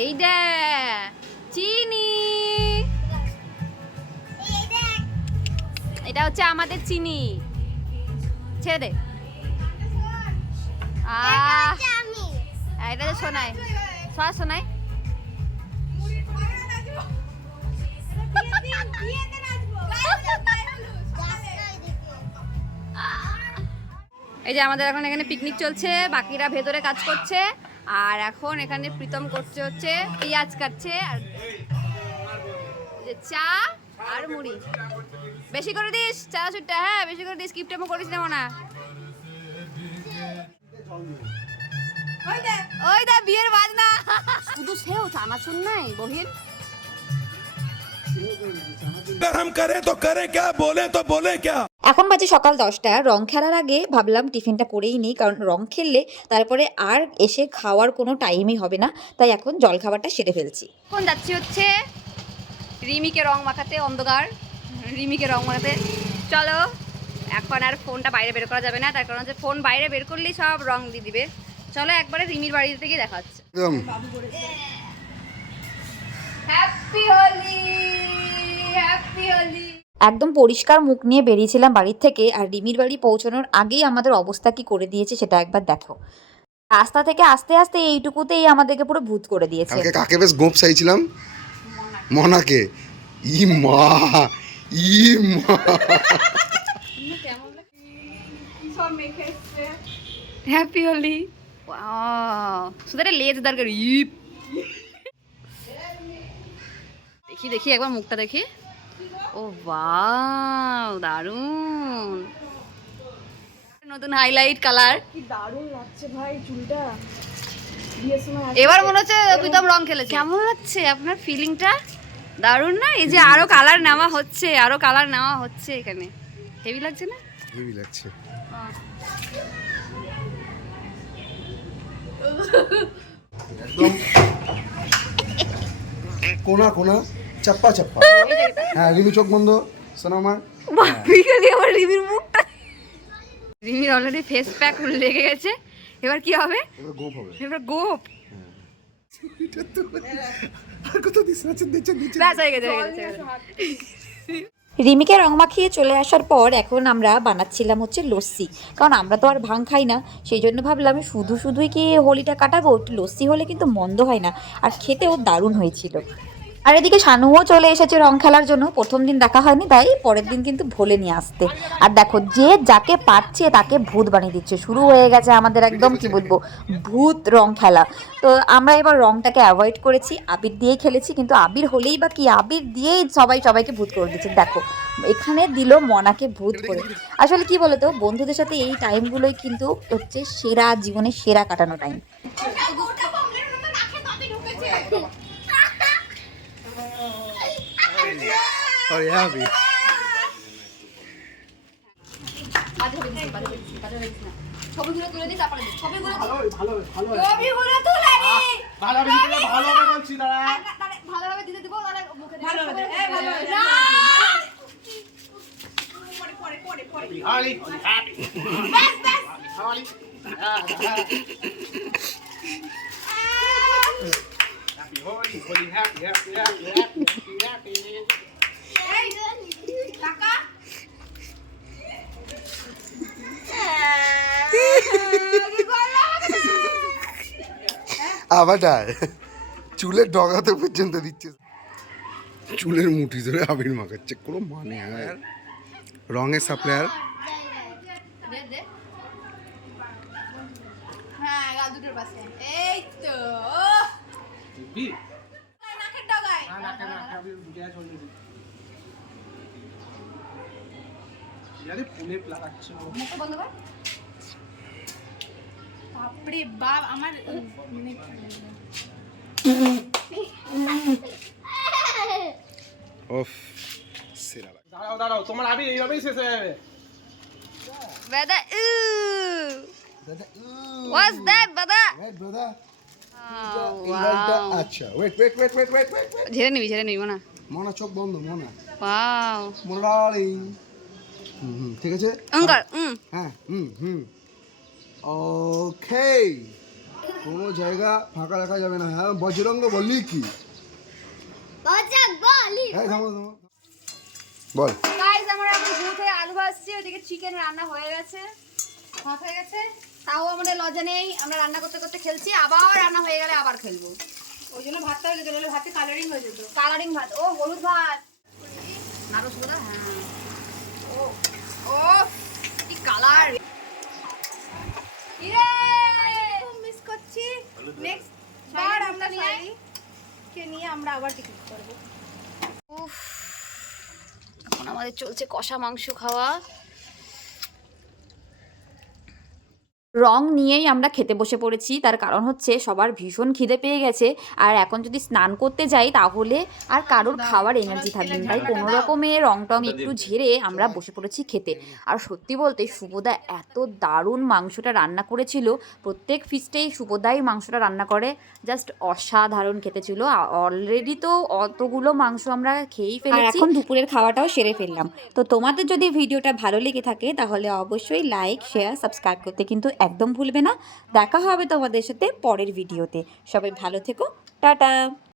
এই দেখ চিনি, এটা হচ্ছে আমাদের চিনি। ছেড়ে দে। এটা তো শোনায়, শোনায়। এই যে আমাদের এখন এখানে পিকনিক চলছে, বাকিরা ভেতরে কাজ করছে, আর এখন এখানে প্রীতম করছে হচ্ছে পেঁয়াজ কাটছে, আর চা আর মুড়ি। বেশি করে দিস চা সুটটা, হ্যাঁ বেশি করে দিস, কিপটেমো করিস না মনে। ওই দা বিয়ের বাজনা, শুধু সেও চানাচুর নাই বহিন। এখন বাজে সকাল 10টা। রং খেলার আগে ভাবলাম টিফিনটা করেই নিই, কারণ রং খেললে তারপরে আর এসে খাওয়ার কোনো টাইমই হবে না, তাই এখন জল খাবারটা সেরে ফেলছি। এখন যাচ্ছি হচ্ছে রিমিকে রং মাখাতে, অন্ধকার রিমিকে রং মাখাতে। চলো, এখন আর ফোনটা বাইরে বের করা যাবে না, তার কারণ হচ্ছে ফোন বাইরে বের করলেই সব রং দিয়ে দিবে। চলো একবারে রিমির বাড়িতে গিয়ে দেখা হচ্ছে। Happy Holi, happy Holi. একদম পরিষ্কার মুখ নিয়ে বেরিয়েছিলাম বাড়ির থেকে, আর রিমির বাড়ি পৌঁছানোর আগেই আমাদের অবস্থা কি করে দিয়েছে সেটা একবার দেখো। রাস্তা থেকে আস্তে আস্তে এইটুকুতেই আমাদেরকে পুরো ভূত করে দিয়েছে। কাকে বেশ গোপ চাইছিলাম, মনাকে। ই মা, ই মা, হ্যাপি হোলি। সুদের লেজ দরকার। দেখি দেখি একবার মুখটা দেখি। ও বাও, দারুন, নতুন হাইলাইট কালার, কি দারুণ লাগছে ভাই চুলটা। এবার মনে হচ্ছে প্রীতম রং খেলেছে। কেমন লাগছে আপনার ফিলিংটা? দারুন না? এই যে আরো কালার নেওয়া হচ্ছে, আরো কালার নেওয়া হচ্ছে এখানে, হেভি লাগছে না? হেভি লাগছে। একদম কোনা কোনা, চাপ্পা চাপ্পা। হ্যাঁ রিমি চোখ বন্ধ, শোনো আমার। বিকালে আমার রিমির মুখটা, রিমির অলরেডি ফেস প্যাক লেগে গেছে। এবার কি হবে? এবার গোপ হবে। এবার গোপ। আর কত দিস আছে, দিচ্ছে দিচ্ছে। ব্যাস হয়ে গেছে, হয়ে গেছে। রিমিকে রং মাখিয়ে চলে আসার পর এখন আমরা বানাচ্ছিলাম হচ্ছে লস্যি, কারণ আমরা তো আর ভাং খাই না, সেই জন্য ভাবলাম শুধু শুধুই কি হোলিটা কাটাবো, একটু লস্যি হলে কিন্তু মন্দ হয় না, আর খেতেও দারুণ হয়েছিল। আর এদিকে শানুও চলে এসেছে রং খেলার জন্য। প্রথম দিন দেখা হয়নি, তাই পরের দিন কিন্তু ভোলে নিয়ে আসতে। আর দেখো, যে যাকে পাচ্ছে তাকে ভূত বানিয়ে দিচ্ছে। শুরু হয়ে গেছে আমাদের একদম কি বলবো, ভূত রং খেলা। তো আমরা এবার রংটাকে অ্যাভয়েড করেছি, আবির দিয়েই খেলেছি, কিন্তু আবির হলেই বা কি, আবির দিয়েই সবাইকে ভূত করে দিচ্ছে। দেখো এখানে দিল মনাকে ভূত করে। আসলে কি বলতো, বন্ধুদের সাথে এই টাইমগুলোই কিন্তু হচ্ছে সেরা, জীবনের সেরা কাটানো টাইম। और यहाँ भी ছবিগুলো তুলে দিই, তারপরে ছবিগুলো ভালোভাবে দিতে দিব, মুখে আবার চুলের ডগাতে পর্যন্ত দিচ্ছে, চুলের মুঠি ধরে আবির মাখাচ্ছে, কোনো মানে হয়? রঙের সাপ্লায়ার। হ্যাঁ গা দুটোর পাশে, এই তো নাকের ডগায়। মুখটা বন্ধ কর। বাপরে বাপ, আমার ওফ, সেরা লাগে। দাঁড়াও তোমার আবি এইভাবেই শেষ হয়ে যাবে। বেদা দাদা What's that, brother? Wait brother, Wow. আচ্ছা wait wait wait wait wait wait. ঝেড়ে নিবি মনা। মনা চোখ বন্ধ, মনা Wow. মোরালিং। ঠিক আছে, অঙ্কার হ্যাঁ ওকে। কোনো জায়গা ফাঁকা রাখা যাবে না। হ্যাঁ বজরঙ্গ বললি কি? হ্যাঁ থামো থামো। বল। গাইস আমরা এখন ভূতে আলু ভাজছি, ওইদিকে চিকেন রান্না হয়ে গেছে, ভাত হয়ে গেছে। তাও আমাদের লজ্জা নেই, আমরা রান্না করতে করতে খেলছি, আবার রান্না হয়ে গেলে আবার খেলবো। ওই জন্য ভাতটা হয়ে যেত, নাহলে ভাতে কালারিং হয়ে যেত। কালারিং ভাত, ও হলুদ ভাত না রসগোল্লা। হ্যাঁ ও ও কি কালার! ইয়ে মিস করছি। নেক্সট বার আমরা নিয়ে আমরা আবার টিকিট করবো। উফ, এখন আমাদের চলছে কষা মাংস খাওয়া। রং নিয়েই আমরা খেতে বসে পড়েছি, তার কারণ হচ্ছে সবার ভীষণ খিদে পেয়ে গেছে, আর এখন যদি স্নান করতে যাই তাহলে আর কারোর খাওয়ার এনার্জি থাকবে না, তাই কোনো রকমে রং টং একটু ঝেড়ে আমরা বসে পড়েছি খেতে। আর সত্যি বলতে শুভদা এত দারুণ মাংসটা রান্না করেছিল, প্রত্যেক ফিস্টেই শুভদাই মাংসটা রান্না করে, জাস্ট অসাধারণ খেতে ছিল। অলরেডি তো অতগুলো মাংস আমরা খেয়েই ফেলেছি, এখন দুপুরের খাওয়াটাও সেরে ফেললাম। তো তোমাদের যদি ভিডিওটা ভালো লেগে থাকে তাহলে অবশ্যই লাইক, শেয়ার, সাবস্ক্রাইব করতে কিন্তু একদম ভুলবে না। দেখা হবে তোমাদের সাথে পরের ভিডিওতে। সবাই ভালো থেকো, টাটা।